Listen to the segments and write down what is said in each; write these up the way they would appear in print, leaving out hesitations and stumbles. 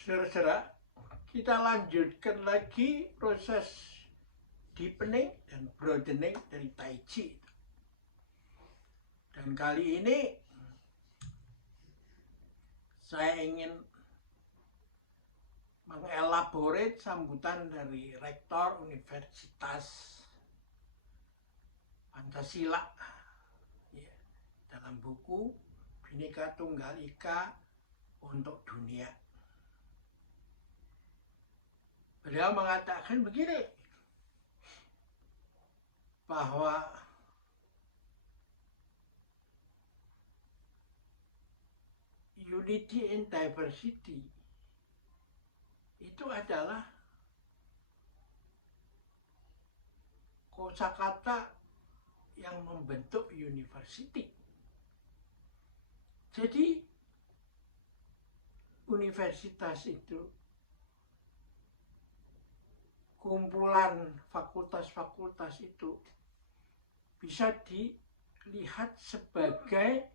Saudara-saudara, kita lanjutkan lagi proses deepening dan broadening dari Tai Chi. Dan kali ini saya ingin mengelaborate sambutan dari Rektor Universitas Pancasila ya, dalam buku Bhinneka Tunggal Ika untuk Dunia. Beliau mengatakan begini, bahwa unity in diversity itu adalah kosakata yang membentuk university. Jadi universitas itu kumpulan fakultas-fakultas itu bisa dilihat sebagai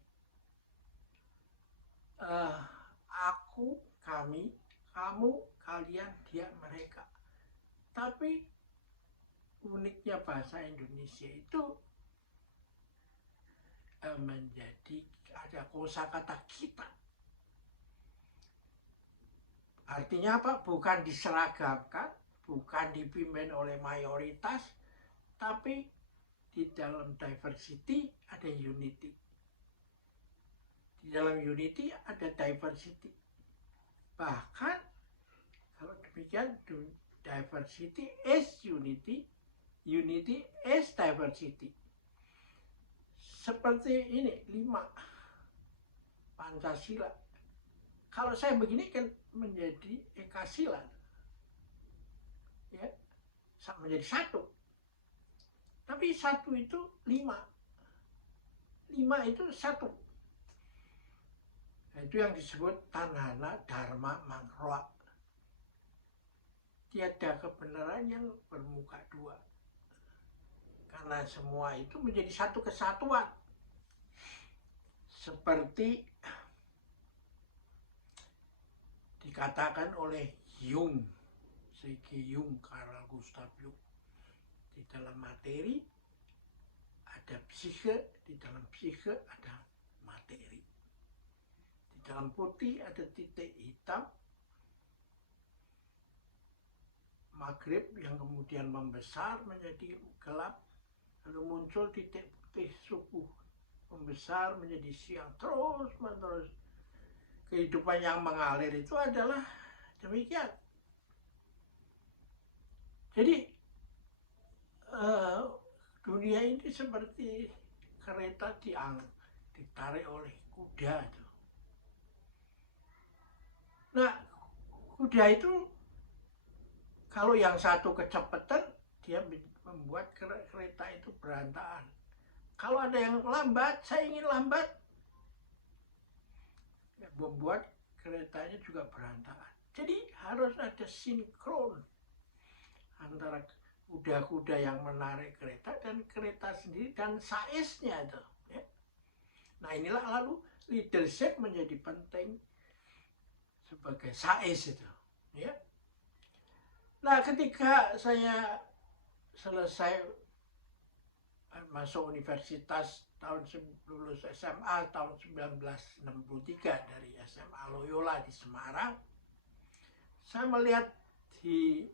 aku, kami, kamu, kalian, dia, mereka. Tapi uniknya bahasa Indonesia itu menjadi ada kosakata kita. Artinya apa? Bukan diseragamkan, bukan dipimpin oleh mayoritas, tapi di dalam diversity ada unity. Di dalam unity ada diversity. Bahkan kalau demikian, diversity is unity, unity is diversity. Seperti ini 5 Pancasila. Kalau saya begini kan menjadi Ekasila, ya, menjadi 1. Tapi 1 itu 5. 5 itu 1. Itu yang disebut Tanhana Dharma Mangkroa. Tiada kebenaran yang bermuka 2. Karena semua itu menjadi satu kesatuan. Seperti dikatakan oleh Jung, C.G. Jung, Carl Gustav Jung. Di dalam materi ada psike, di dalam psike ada materi. Di dalam putih ada titik hitam, maghrib yang kemudian membesar menjadi gelap, lalu muncul titik putih subuh, membesar menjadi siang, terus menerus. Kehidupan yang mengalir itu adalah demikian. Jadi dunia ini seperti kereta ditarik oleh kuda. Nah, kuda itu kalau yang satu kecepatan, dia membuat kereta itu berantakan. Kalau ada yang lambat, saya ingin lambat, ya, membuat keretanya juga berantakan. Jadi harus ada sinkron antara kuda-kuda yang menarik kereta dan kereta sendiri dan saiznya itu. Ya. Nah inilah lalu leadership menjadi penting sebagai saiz itu. Ya. Nah ketika saya selesai masuk universitas lulus SMA tahun 1963 dari SMA Loyola di Semarang, saya melihat di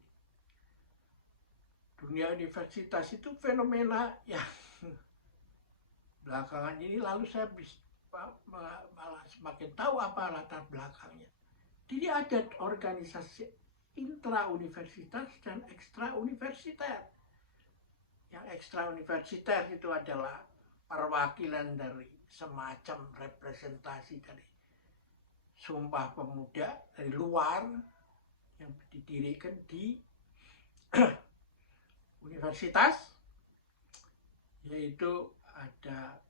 dunia universitas itu fenomena yang belakangan ini, lalu saya malah semakin tahu apa latar belakangnya. Jadi ada organisasi intra-universitas dan ekstra-universitas. Yang ekstra-universitas itu adalah perwakilan dari semacam representasi dari Sumpah Pemuda dari luar yang didirikan di universitas, yaitu ada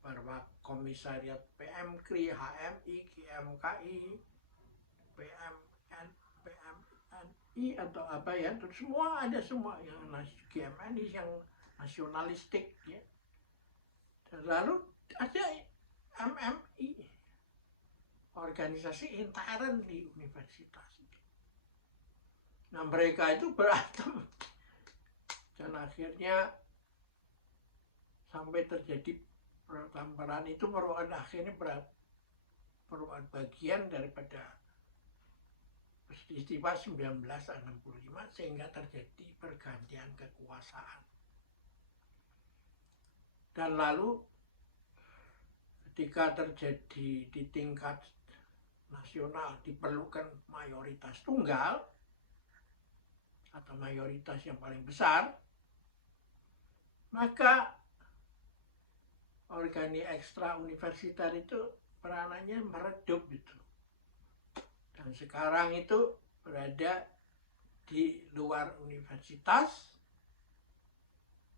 komisariat PMKRI, HMI, GMKI, PMNI atau apa ya, terus semua ada semua yang GMNI yang nasionalistik ya. Dan lalu ada MMI, organisasi intern di universitas. Nah mereka itu berantem dan akhirnya sampai terjadi pertempuran. Itu merupakan akhirnya merupakan bagian daripada peristiwa 1965 sehingga terjadi pergantian kekuasaan. Dan lalu ketika terjadi di tingkat nasional diperlukan mayoritas tunggal atau mayoritas yang paling besar, maka organi ekstra universitas itu peranannya meredup gitu. Dan sekarang itu berada di luar universitas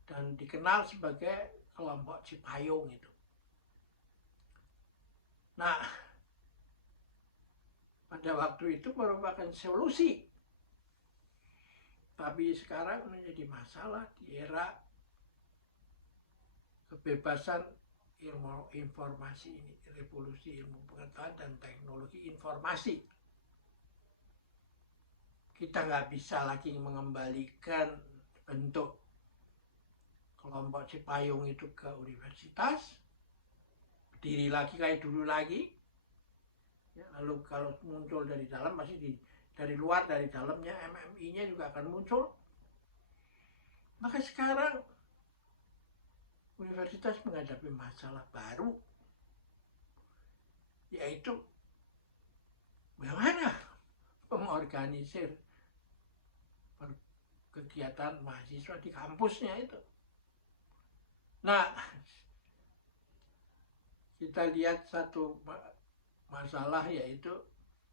dan dikenal sebagai kelompok Cipayung itu. Nah, pada waktu itu merupakan solusi. Tapi sekarang menjadi masalah di era kebebasan ilmu informasi ini, revolusi ilmu pengetahuan dan teknologi informasi. Kita nggak bisa lagi mengembalikan bentuk kelompok Cipayung itu ke universitas, berdiri lagi kayak dulu lagi. Ya, lalu kalau muncul dari dalam masih dari luar, dari dalamnya MMI-nya juga akan muncul. Maka sekarang universitas menghadapi masalah baru, yaitu bagaimana mengorganisir kegiatan mahasiswa di kampusnya itu. Nah, kita lihat satu masalah, yaitu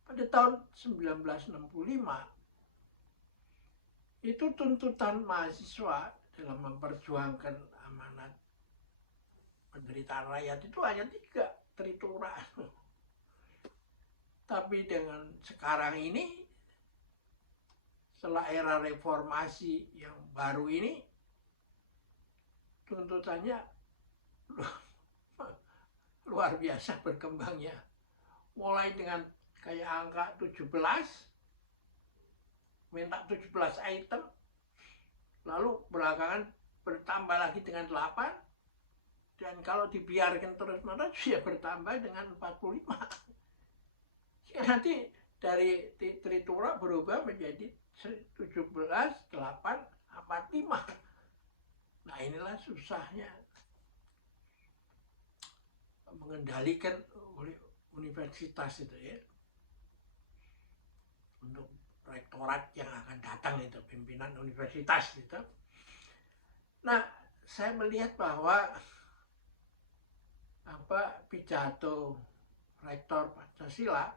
pada tahun 1965 itu tuntutan mahasiswa dalam memperjuangkan amanat penderitaan rakyat itu hanya 3, Tritura. Tapi dengan sekarang ini, setelah era reformasi yang baru ini, tuntutannya luar biasa berkembangnya. Mulai dengan kayak angka 17, minta 17 item, lalu belakangan bertambah lagi dengan 8, dan kalau dibiarkan terus-menerus ya bertambah dengan 45. Sehingga nanti dari Tritura berubah menjadi 17, 8, 45. Nah inilah susahnya mengendalikan universitas itu ya. Untuk rektorat yang akan datang itu, pimpinan universitas itu. Nah, saya melihat bahwa pidato Rektor Pancasila,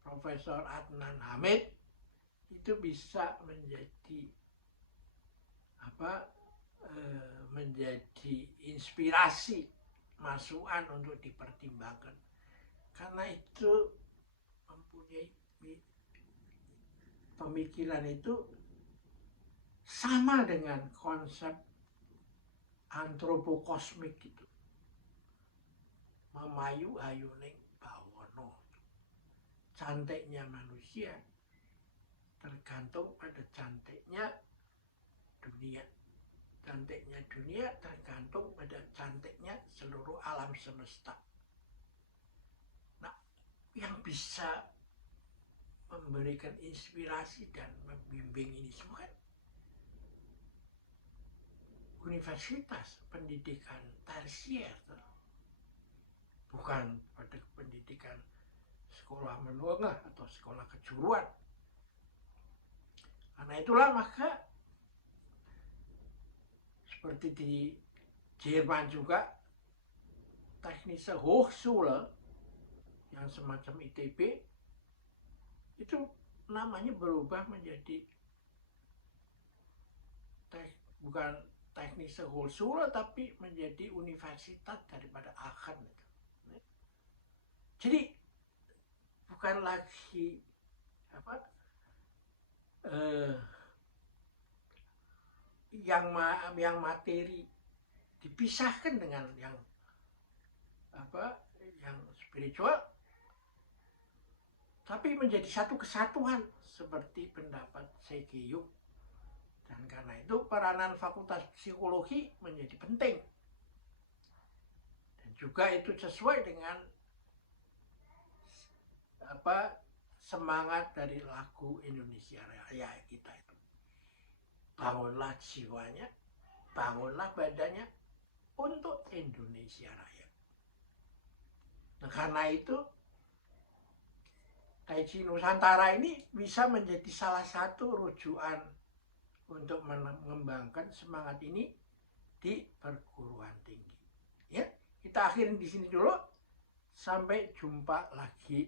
Profesor Adnan Hamid, itu bisa menjadi menjadi inspirasi, masukan untuk dipertimbangkan. Karena itu mempunyai pemikiran itu sama dengan konsep antropokosmik gitu. Memayu ayuning bawono. Cantiknya manusia tergantung pada cantiknya dunia. Cantiknya dunia tergantung pada cantiknya seluruh alam semesta. Nah, yang bisa memberikan inspirasi dan membimbing ini semua universitas, pendidikan tersier, bukan pada pendidikan sekolah menengah atau sekolah kejuruan. Karena itulah maka seperti di Jerman juga, Technische Hochschule yang semacam ITB itu namanya berubah menjadi bukan Technische Hochschule tapi menjadi universitas daripada Aachen. Jadi bukan lagi yang materi dipisahkan dengan yang spiritual, tapi menjadi satu kesatuan seperti pendapat Segeyuk. Dan karena itu peranan Fakultas Psikologi menjadi penting. Dan juga itu sesuai dengan semangat dari lagu Indonesia Raya kita itu. Bangunlah jiwanya, bangunlah badannya untuk Indonesia Raya. Nah, karena itu Taiji Nusantara ini bisa menjadi salah satu rujukan untuk mengembangkan semangat ini di perguruan tinggi. Ya, kita akhirin di sini dulu. Sampai jumpa lagi.